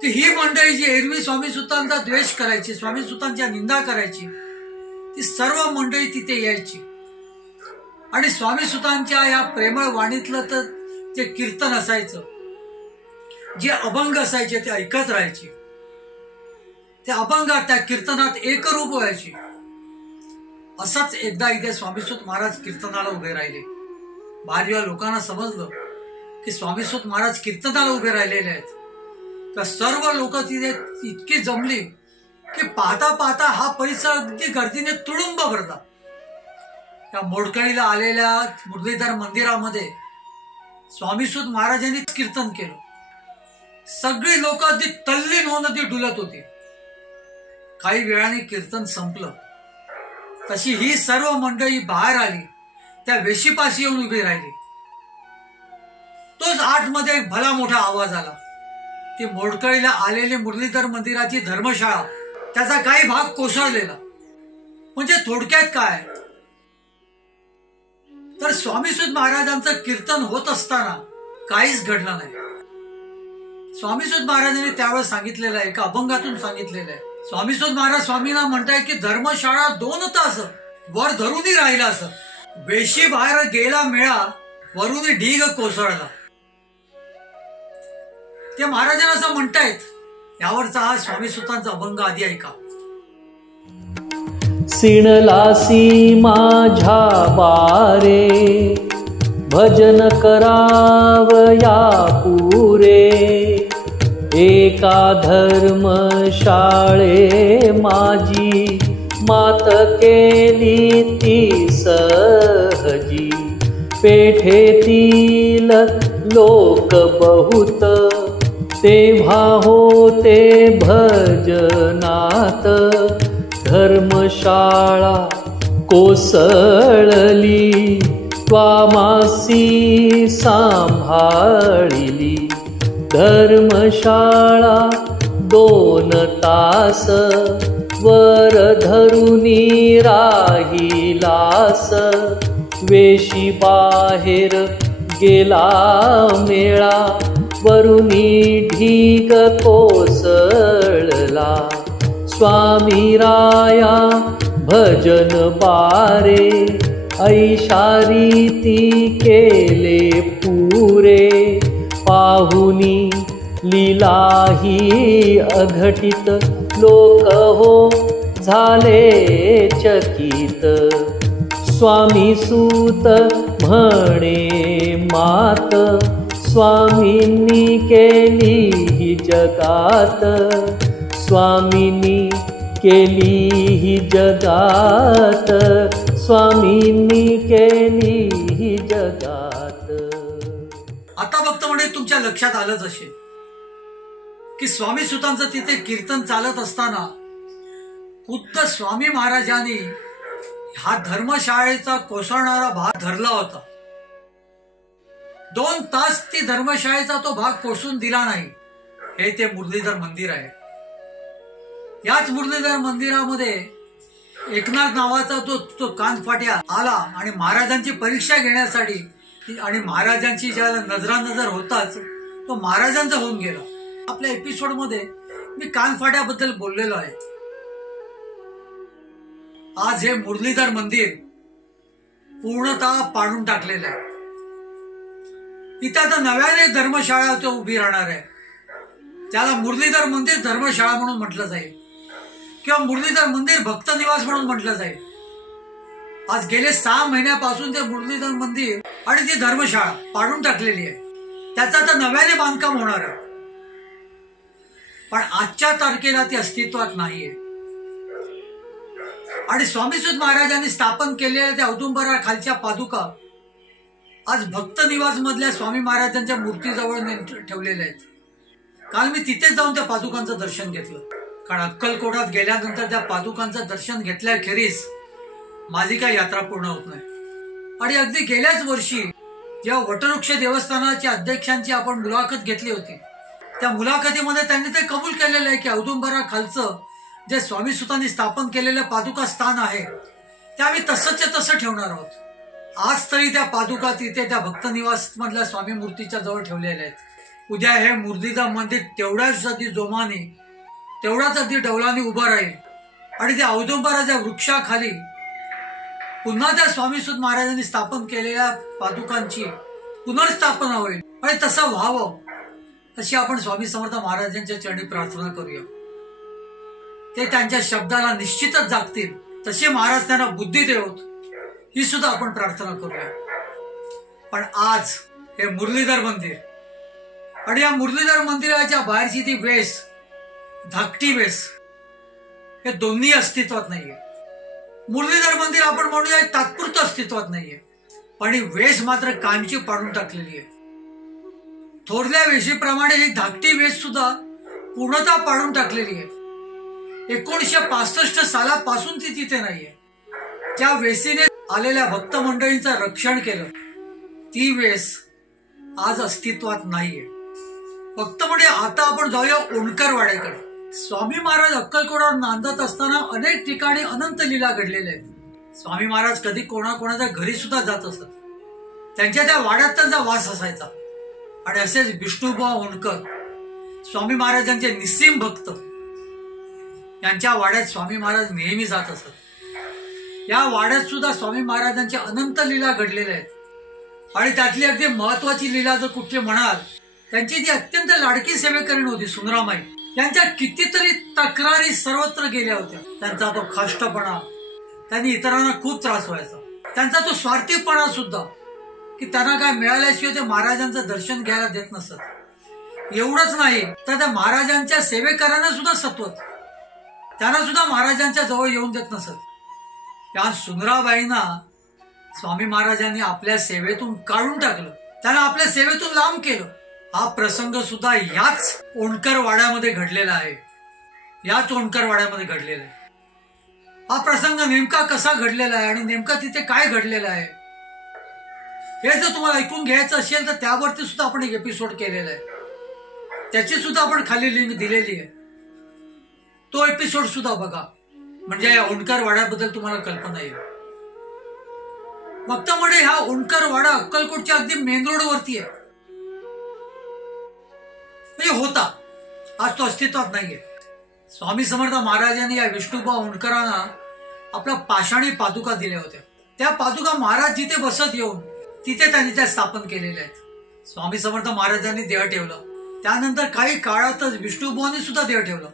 की ही मंडळी जी एरवी स्वामीसुतांचा द्वेष करायची, स्वामीसुतांच्या निंदा करायची, ती सर्व मंडळी तिथे यायची आणि स्वामीसुतांच्या या प्रेमळ वाणीतलं तर जे कीर्तन असायचं, जे अभंग असायचे ते ऐकत राहायचे. त्या अभंगात, त्या कीर्तनात एकरूप व्हायचे. असंच एकदा इथे स्वामीसुत महाराज कीर्तनाला उभे राहिले. बाहेर लोकांना समजलं की स्वामीसुत महाराज कीर्तनाला उभे राहिलेले आहेत. तर सर्व लोक तिथे इतकी जमली की पाहता पाहता हा परिसर अगदी गर्दीने तुडुंब भरला. त्या मोडकळीला आलेल्या मुरलीधर मंदिरामध्ये स्वामीसुत महाराजांनी कीर्तन केलं. सगळी लोक अगदी तल्लीन होऊन अगदी डुलत होती. काही वेळाने कीर्तन संपलं. तशी ही सर्व मंडळी बाहेर आली, त्या वेशीपाशी येऊन उभी राहिली. तोच आतमध्ये एक भला मोठा आवाज आला. ती मोडकळीला आलेली मुरलीधर मंदिराची धर्मशाळा, त्याचा काही भाग कोसळलेला. म्हणजे थोडक्यात काय, तर स्वामीसुत महाराजांचं कीर्तन होत असताना काहीच घडलं नाही. स्वामीसुत महाराजांनी त्यावेळेस सांगितलेलं आहे, एका अभंगातून सांगितलेलं आहे. स्वामीसुत महाराज स्वामींना म्हणतायत की धर्मशाळा 2 तास वर धरूनही राहिला असं. वेशी बाहेर गेला मेळा, वरून ढीग कोसळला. ते महाराजांना असं म्हणतायत. यावरचा हा स्वामीसुतांचा अभंग आधी ऐका. सिणलासी माझ्या बारे, भजन करावया पुरे. एका धर्मशाळे माझी, मात केली ती सहजी. पेठेतील लोक बहुत, तेव्हा होते भजनात. धर्मशाळा कोसळली, त्वामासी सांभाळिली. धर्मशाळा 2 तास वर धरुनी राहिलास. वेशी बाहेर गेला मेळा, वरुनी ढीग कोसळला. स्वामी राया भजन बारे, ऐशारी ती केले पुरे. पाहुनी लीलाही अघटित, लोक हो झाले चकित. स्वामी सूत म्हणे मात, स्वामींनी केली ही जगात. स्वामींनी केली ही जगात, स्वामींनी केली ही जगात. आता भक्त म्हणजे तुमच्या लक्षात आलंच असेल की स्वामीसुतांचं तिथे कीर्तन चालत असताना खुद्द स्वामी महाराजांनी हा धर्मशाळेचा कोसळणारा भाग धरला होता. 2 तास ती धर्मशाळेचा तो भाग कोसळून दिला नाही. हे ते मुरलीधर मंदिर आहे. याच मुरलीधर मंदिरामध्ये एकनाथ नावाचा तो कानफाट्या आला आणि महाराजांची परीक्षा घेण्यासाठी, आणि महाराजांची ज्याला नजरानजर होताच तो महाराजांचा होऊन गेला. आपल्या एपिसोड मध्ये मी कानफाट्याबद्दल बोललेलो आहे. आज हे मुरलीधर मंदिर पूर्णतः पाडून टाकलेलं आहे. इथे आता नव्याने धर्मशाळा तो उभी राहणार आहे. त्याला मुरलीधर मंदिर धर्मशाळा म्हणून म्हटलं जाईल, किंवा मुरलीधर मंदिर भक्त निवास म्हणून म्हटलं जाईल. आज गेले 6 महिन्यापासून ते मुरलीधर मंदिर आणि ती धर्मशाळा पाडून टाकलेली आहे. त्याचं आता नव्याने बांधकाम होणार आहे. पण आजच्या तारखेला ती अस्तित्वात नाहीये. आणि स्वामीसुत महाराजांनी स्थापन केलेल्या त्या औदुंबरा खालच्या पादुका आज भक्त निवास मधल्या स्वामी महाराजांच्या मूर्तीजवळ ठेवलेल्या आहेत. काल मी तिथेच जाऊन त्या पादुकांचं दर्शन घेतलं. कारण अक्कलकोटात गेल्यानंतर त्या पादुकांचं दर्शन घेतल्याखेरीज माझी काही यात्रा पूर्ण होत नाही. आणि अगदी गेल्याच वर्षी जेव्हा वटवृक्ष देवस्थानाच्या अध्यक्षांची आपण मुलाखत घेतली होती, त्या मुलाखतीमध्ये त्यांनी ते कबूल केलेलं आहे की औदुंबरा खालचं जे स्वामीसुतांनी स्थापन केलेलं पादुका स्थान आहे ते आम्ही तसंच तसं ठेवणार आहोत. आज तरी त्या पादुका तिथे त्या भक्त निवास मधल्या स्वामी मूर्तीच्या जवळ ठेवलेल्या आहेत. उद्या हे मुरलीधर मंदिर तेवढ्याच अगदी जोमाने, तेवढाच अगदी डौलाने उभं राहील. आणि त्या औदुंबराच्या वृक्षाखाली पुन्हा त्या स्वामीसुत महाराजांनी स्थापन केलेल्या पादुकांची पुनर्स्थापना होईल. आणि तसं व्हावं अशी आपण स्वामी समर्थ महाराजांच्या चरणी प्रार्थना करूया. ते त्यांच्या शब्दाला निश्चितच जागतील, तसे महाराज त्यांना बुद्धी देवत, ही सुद्धा आपण प्रार्थना करूया. पण आज हे मुरलीधर मंदिर आणि या मुरलीधर मंदिराच्या बाहेरची ती वेस, धाकटी वेस, हे दोन्ही अस्तित्वात नाहीये. मुरलीधर मंदिर आपण म्हणूया तात्पुरतं अस्तित्वात नाहीये, पण ही वेश मात्र कायमची पाडून टाकलेली आहे. थोरल्या वेशीप्रमाणे ही धाकटी वेश सुद्धा पूर्णतः पाडून टाकलेली आहे. 1965 सालापासून ती तिथे नाहीये. ज्या वेशीने आलेल्या भक्त मंडळींचं रक्षण केलं ती वेस आज अस्तित्वात नाहीये. भक्त म्हणजे आता आपण जाऊया ओणकर वाड्याकडे. स्वामी महाराज अक्कलकोटावर नांदत असताना अनेक ठिकाणी अनंत लीला घडलेल्या आहेत. स्वामी महाराज कधी कोणाकोणाच्या घरी सुद्धा जात असत. त्यांच्या त्या वाड्यात त्यांचा वास असायचा. आणि असेच विष्णुबुवा ओणकर स्वामी महाराजांचे निस्सीम भक्त, यांच्या वाड्यात स्वामी महाराज नेहमी जात असत. या वाड्यात सुद्धा स्वामी महाराजांच्या अनंत लीला घडलेल्या आहेत. आणि त्यातली अगदी महत्वाची लीला जर कुठली म्हणाल, त्यांची जी अत्यंत लाडकी सेवेकरीण होती सुंदरामाई, यांच्या कितीतरी तक्रारी सर्वत्र गेल्या होत्या. त्यांचा तो खाष्टपणा, त्यांनी इतरांना खूप त्रास व्हायचा. त्यांचा तो स्वार्थीपणा सुद्धा, की त्यांना काय मिळाल्याशिवाय ते महाराजांचं दर्शन घ्यायला देत नसत. एवढंच नाही तर त्या महाराजांच्या सेवेकऱ्यांना सुद्धा सत्वत, त्यांना सुद्धा महाराजांच्या जवळ येऊन देत नसत. या सुंदराबाईंना स्वामी महाराजांनी आपल्या सेवेतून काढून टाकलं, त्यांना आपल्या सेवेतून लांब केलं. हा प्रसंग सुद्धा याच ओणकर वाड्यामध्ये घडलेला आहे. याच ओणकर वाड्यामध्ये घडलेला आहे. हा प्रसंग नेमका कसा घडलेला आहे आणि नेमका तिथे काय घडलेलं आहे हे जर तुम्हाला ऐकून घ्यायचं असेल तर त्यावरती सुद्धा आपण एक एपिसोड केलेला आहे. त्याची सुद्धा आपण खाली लिंक दिलेली आहे. तो एपिसोड सुद्धा बघा, म्हणजे या ओणकर वाड्याबद्दल तुम्हाला कल्पना येईल. भक्त म्हणजे हा ओणकर वाडा अक्कलकोटच्या अगदी मेन रोड वरती आहे. म्हणजे होता, आज तो अस्तित्वात नाहीये. स्वामी समर्थ महाराजांनी या विष्णुबुवा ओणकरांना आपल्या पाषाणी पादुका दिल्या होत्या. त्या पादुका महाराज जिथे बसत येऊन तिथे त्यांनी त्या स्थापन केलेल्या आहेत. स्वामी समर्थ महाराजांनी देह ठेवलं. त्यानंतर काही काळातच विष्णुबुवांनी सुद्धा देह ठेवलं.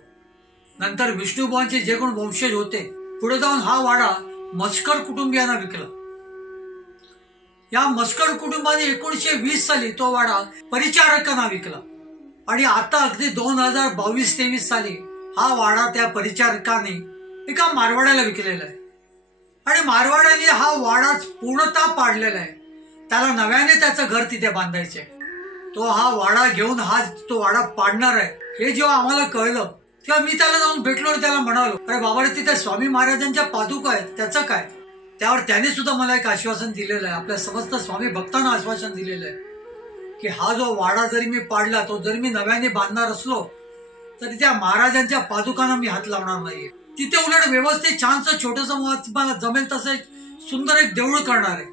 नंतर विष्णुबुवांचे जे कोण वंशज होते पुढे जाऊन हा वाडा मस्कर कुटुंबियांना विकला. या मस्कर कुटुंबाने 1920 साली तो वाडा परिचारकांना विकला. आणि आता अगदी 2022-23 साली हा वाडा त्या परिचारकाने एका मारवाड्याला विकलेला आहे. आणि मारवाड्याने हा वाडा पूर्णतः पाडलेला आहे. त्याला नव्याने त्याचं घर तिथे बांधायचे. तो हा वाडा घेऊन हा तो वाडा पाडणार आहे हे जेव्हा आम्हाला कळलं तेव्हा मी त्याला जाऊन भेटलो आणि त्याला म्हणालो, अरे बाबा रे, तिथे स्वामी महाराजांच्या पादुका आहेत, त्याचं काय? त्यावर त्याने सुद्धा मला एक आश्वासन दिलेलं आहे, आपल्या समस्त स्वामी भक्तांना आश्वासन दिलेलं आहे की हा जो वाडा जरी मी पाडला, तो जरी मी नव्याने बांधणार असलो तरी त्या महाराजांच्या पादुकांना मी हात लावणार नाहीये. तिथे उलट व्यवस्थित छानसं छोटंसं मला जमेल तसं सुंदर एक देऊळ करणार आहे.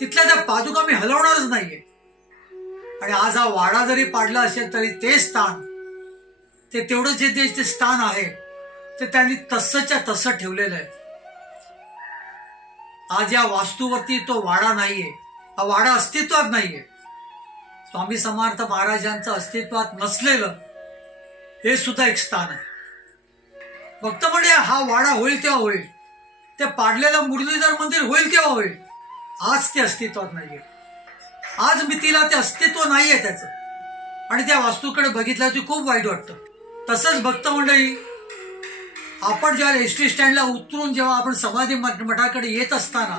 तिथल्या त्या पादुका मी हलवणारच नाहीये. आणि आज हा वाडा जरी पाडला असेल तरी ते स्थान, ते तेवढं जे स्थान आहे ते त्यांनी तसंच्या तसं ठेवलेलं आहे. आज या वास्तूवरती तो वाडा नाहीये, हा वाडा अस्तित्वात नाहीये. स्वामी समर्थ महाराजांचं अस्तित्वात नसलेलं हे सुद्धा एक स्थान आहे. भक्त म्हणजे हा वाडा होईल तेव्हा होईल, ते पाडलेलं मुरलीधर मंदिर होईल तेव्हा होईल. आज ते अस्तित्वात नाहीये. आज मितीला ते अस्तित्व नाहीये त्याचं. आणि त्या वास्तूकडे बघितल्यावर ते खूप वाईट वाटतं. तसंच भक्त मंडळी, आपण जेव्हा एसटी स्टँडला उतरून जेव्हा आपण समाधी मठाकडे येत असताना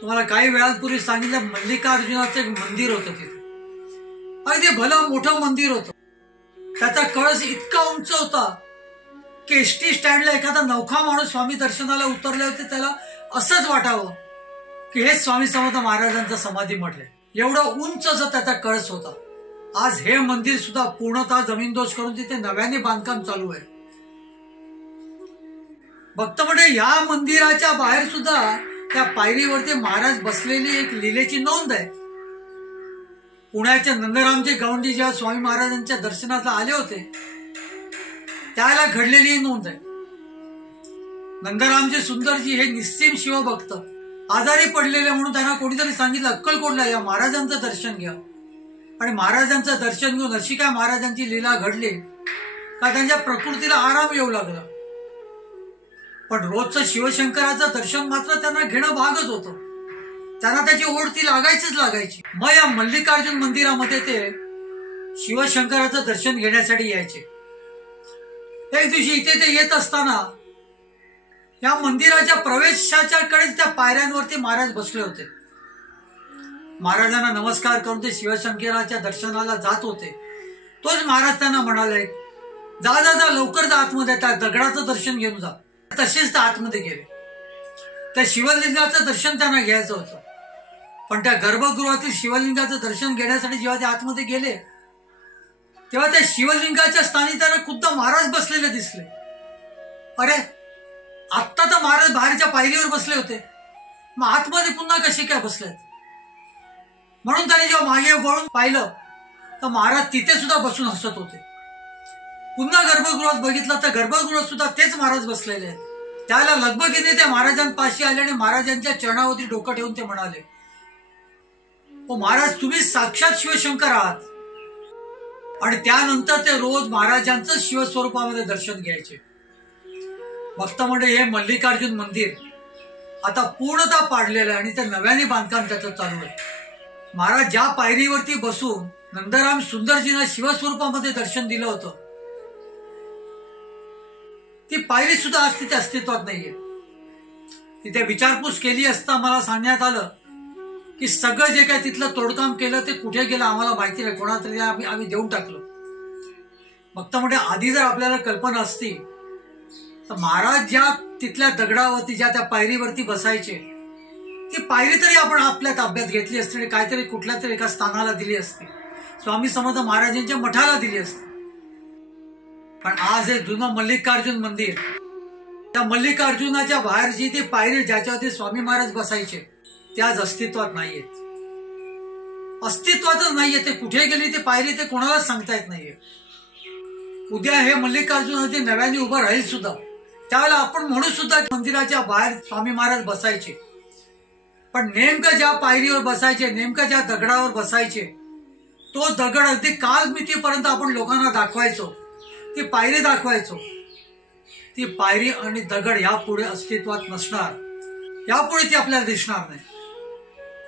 तुम्हाला काही वेळांपूर्वी सांगितलं, मल्लिकार्जुनाचं एक मंदिर होतं तिथे. अगदी भलं मोठं मंदिर होतं. त्याचा कळस इतका उंच होता की एसटी स्टँडला एखादा नवखा माणूस स्वामी दर्शनाला उतरले होते त्याला असंच वाटावं की हे स्वामी समर्थ महाराजांचं समाधी मठ आहे. एवढं उंच असं त्याचा कळस होता. आज हे मंदिर सुद्धा पूर्णतः जमीनदोष करून तिथे नव्याने बांधकाम चालू आहे. भक्त म्हणजे या मंदिराच्या बाहेर सुद्धा त्या पायरीवरती महाराज बसलेली एक लीलेची नोंद आहे. पुण्याचे नंदरामजी गवंडी जेव्हा स्वामी महाराजांच्या दर्शनाला आले होते त्याला घडलेली ही नोंद आहे. नंदरामजी सुंदरजी हे निस्सीम शिवभक्त आजारी पडलेले म्हणून त्यांना कोणीतरी सांगितलं, अक्कलकोटला या, महाराजांचं दर्शन घ्या. आणि महाराजांचं दर्शन घेऊन अशी काय महाराजांची लीला घडली का त्यांच्या प्रकृतीला आराम येऊ लागला. पण रोजचं शिवशंकराचं दर्शन मात्र त्यांना घेणं भागच होतं. त्यांना त्याची ओढ ती लागायची. मग या मल्लिकार्जुन मंदिरामध्ये ते शिवशंकराचं दर्शन घेण्यासाठी यायचे. एक दिवशी इथे ते येत असताना या मंदिराच्या प्रवेशाच्या कडेच त्या पायऱ्यांवरती महाराज बसले होते. महाराजांना नमस्कार करून ते शिवशंकराच्या दर्शनाला जात होते. तोच महाराज त्यांना म्हणाले, जा जा जा, लवकर जा आतमध्ये, त्या दगडाचं दर्शन घेऊन जा. तसेच ते आतमध्ये गेले. त्या शिवलिंगाचं दर्शन त्यांना घ्यायचं होतं. पण त्या गर्भगृहातील शिवलिंगाचं दर्शन घेण्यासाठी जेव्हा ते आतमध्ये गेले तेव्हा त्या शिवलिंगाच्या स्थानी त्यांना खुद्द महाराज बसलेले दिसले. अरे, आत्ता तर महाराज बाहेरच्या पायरीवर बसले होते, मग आतमध्ये पुन्हा कसे काय बसलेत? म्हणून त्याने जेव्हा मागे वळून पाहिलं तर महाराज तिथे सुद्धा बसून हसत होते. पुन्हा गर्भगृहात बघितलं तर गर्भगृहात सुद्धा तेच महाराज बसलेले आहेत. त्याला लगबगीने त्या महाराजांपाशी आले आणि महाराजांच्या चरणावरती डोकं ठेवून ते म्हणाले, ओ महाराज, तुम्ही साक्षात शिवशंकर आहात. आणि त्यानंतर ते रोज महाराजांचं शिवस्वरूपामध्ये दर्शन घ्यायचे. भक्त मंडळी, हे मल्लिकार्जुन मंदिर आता पूर्णतः पाडलेलं आहे आणि ते नव्याने बांधकाम त्याचं चालू आहे. महाराज ज्या पायरीवरती बसून नंदराम सुंदरजींना शिवस्वरूपामध्ये दर्शन दिलं होतं, ती पायरी सुद्धा आज तिथे अस्तित्वात नाहीये. तिथे विचारपूस केली असता मला सांगण्यात आलं की सगळं जे काय तिथलं तोडकाम केलं ते कुठे गेलं आम्हाला माहिती नाही, कोणाला तरी आम्ही देऊन टाकलं. भक्त म्हणजे आधी जर आपल्याला कल्पना असती तर महाराज ज्या तिथल्या दगडावरती, ज्या त्या पायरीवरती बसायचे, ती पायरी तरी आपण आपल्या ताब्यात घेतली असती आणि काहीतरी कुठल्या तरी एका स्थानाला दिली असती, स्वामी समर्थ महाराजांच्या मठाला दिली असती. पण आज हे जुनं मल्लिकार्जुन मंदिर, त्या मल्लिकार्जुनाच्या बाहेर जी ती पायरी ज्याच्यावरती स्वामी महाराज बसायचे, ते आज अस्तित्वात नाहीयेत. अस्तित्वातच नाहीये. ते कुठे गेली ती पायरी ते कोणालाच सांगता येत नाहीये. उद्या हे मल्लिकार्जुन अगदी नव्याने उभं राहील सुद्धा, त्यावेळेला आपण म्हणू सुद्धा मंदिराच्या बाहेर स्वामी महाराज बसायचे. पण नेमकं ज्या पायरीवर बसायचे, नेमकं ज्या दगडावर बसायचे, तो दगड अगदी कालमितीपर्यंत आपण लोकांना दाखवायचो, ती पायरी दाखवायचो. ती पायरी आणि दगड यापुढे अस्तित्वात नसणार, यापुढे ती आपल्याला दिसणार नाही.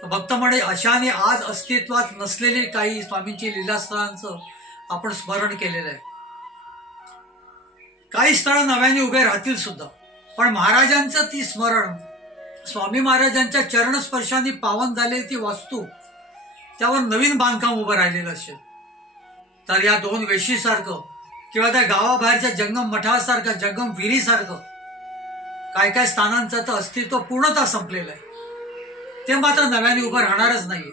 भक्त मंडळी, अशाने आज अस्तित्वात नसलेली काही स्वामींची लीलास्थळांचं आपण स्मरण केलेलं आहे. काही स्थळं नव्याने उभे राहतील सुद्धा, पण महाराजांचं ती स्मरण, स्वामी महाराजांच्या चरणस्पर्शाने पावन झालेली ती वास्तू, त्यावर नवीन बांधकाम उभं राहिलेलं असेल तर या दोन वेशीसारखं किंवा त्या गावाबाहेरच्या जंगम मठासारखं, जंगम विहिरीसारखं काय काय स्थानांचं तर अस्तित्व पूर्णतः संपलेलं आहे. ते मात्र नव्याने उभं राहणारच नाहीये.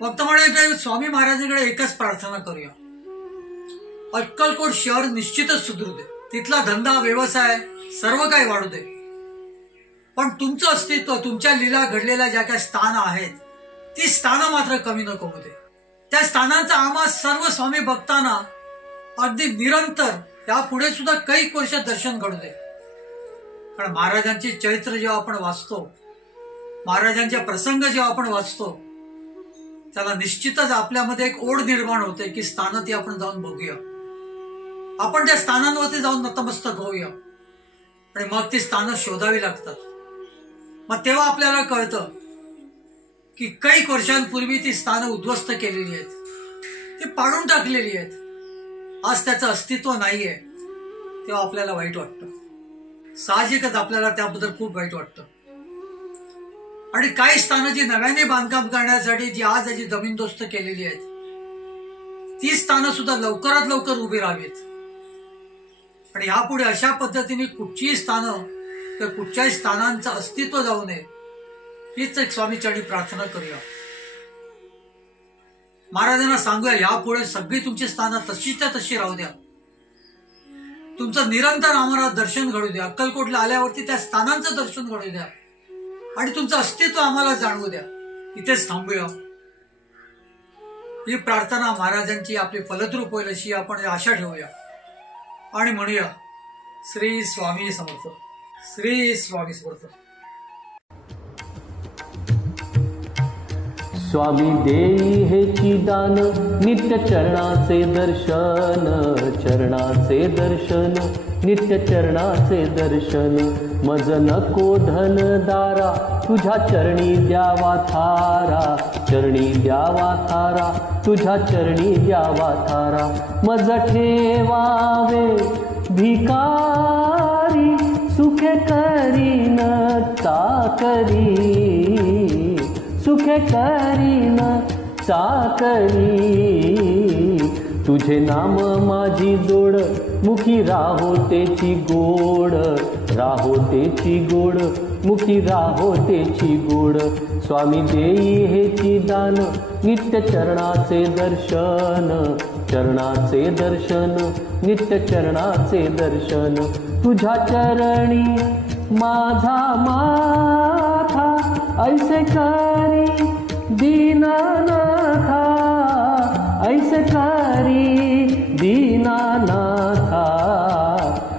फक्त म्हणजे स्वामी महाराजांकडे एकच प्रार्थना करूया, अक्कलकोट शहर निश्चितच सुधरू दे, तिथला धंदा व्यवसाय सर्व काही वाढू दे, पण तुमचं अस्तित्व, तुमच्या लीला घडलेल्या ज्या काही स्थान आहेत, ती स्थानं मात्र कमी नको होऊ दे. त्या स्थानांचा आम्हा सर्व स्वामी भक्तांना अगदी निरंतर यापुढे सुद्धा कैक वर्ष दर्शन घडू दे. कारण महाराजांचे चरित्र जेव्हा आपण वाचतो, महाराजांचे प्रसंग जेव्हा आपण वाचतो, त्याला निश्चितच आपल्यामध्ये एक ओढ निर्माण होते की स्थानं ती आपण जाऊन बघूया, आपण त्या स्थानांवरती जाऊन नतमस्तक होऊया. आणि मग ती स्थानं शोधावी लागतात. मग तेव्हा आपल्याला कळतं की कैक वर्षांपूर्वी ती स्थानं उद्ध्वस्त केलेली आहेत, ती पाडून टाकलेली आहेत, आज त्याचं अस्तित्व नाहीये. तेव्हा आपल्याला वाईट वाटतं. साहजिकच आपल्याला त्याबद्दल खूप वाईट वाटतं. आणि काही स्थानं जी नव्याने बांधकाम करण्यासाठी जी आज याची जमीनदोस्त केलेली आहेत, ती स्थानं सुद्धा लवकरात लवकर उभी राहावीत. आणि यापुढे अशा पद्धतीने कुठचीही स्थानं किंवा कुठच्याही स्थानांचं अस्तित्व जाऊ नये, हीच एक स्वामीचरणी प्रार्थना करूया. महाराजांना सांगूया, यापुढे सगळी तुमची स्थानं तशीच्या तशी राहू द्या, तुमचं निरंतर आम्हाला दर्शन घडू द्या, अक्कलकोटला आल्यावरती त्या स्थानांचं दर्शन घडू द्या आणि तुमचं अस्तित्व आम्हाला जाणवू द्या. इथेच थांबूया. ही प्रार्थना महाराजांची आपली फलद्रूप होईल अशी आपण आशा ठेवूया आणि म्हणूया, श्री स्वामी समर्थ, श्री स्वामी समर्थ. स्वामी देई हेची दान, नित्य चरणाचे दर्शन, चरणाचे दर्शन नित्य चरणाचे दर्शन मज नको धन दारा तुझ्या चरणी द्यावा थारा चरणी द्यावा थारा तुझ्या चरणी द्यावा थारा मज ठेवावे भिकारी सुखे करीन चाकरी सुखे करीन चाकरी तुझे नाम माझी जोड मुखी राहो तेची गोड राहो तेची गोड मुखी राहो तेची गोड स्वामी देई हेची दान नित्य चरणाचे दर्शन चरणाचे दर्शन नित्य चरणाचे दर्शन तुझ्या चरणी माझा माथा ऐसे करी दीनानाथा ऐसे करी दीनानाथा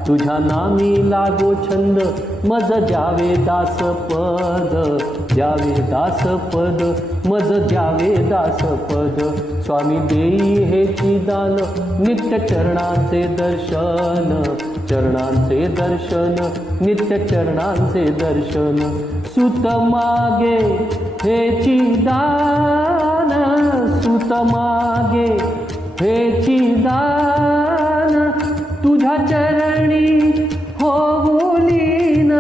तुझ्या नामी लागो छंद मज द्यावे दास पद द्यावे दास पद मज द्यावे दास पद स्वामी देई हेची दान नित्य चरणाचे दर्शन चरणांचे दर्शन नित्य चरणांचे दर्शन सुत मागे हेची दान सुत मागे हेची दान तुझ्या चरणी होऊलीन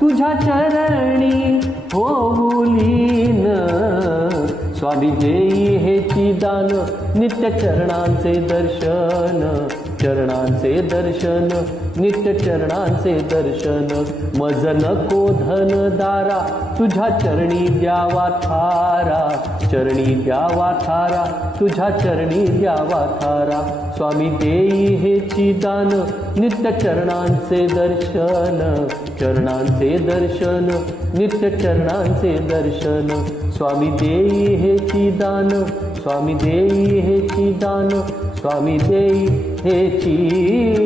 तुझ्या चरणी होऊलीन स्वामी देई हेची दान नित्य चरणांचे दर्शन चरणांचे दर्शन नित्य चरणांचे दर्शन मज नको धन दारा तुझ्या चरणी द्यावा थारा चरणी द्यावा थारा तुझ्या चरणी द्यावा थारा स्वामी देई हेची दान नित्य चरणांचे दर्शन चरणांचे दर्शन नित्य चरणांचे दर्शन स्वामी देई हेची दान स्वामी देई हेची दान स्वामी देई हेची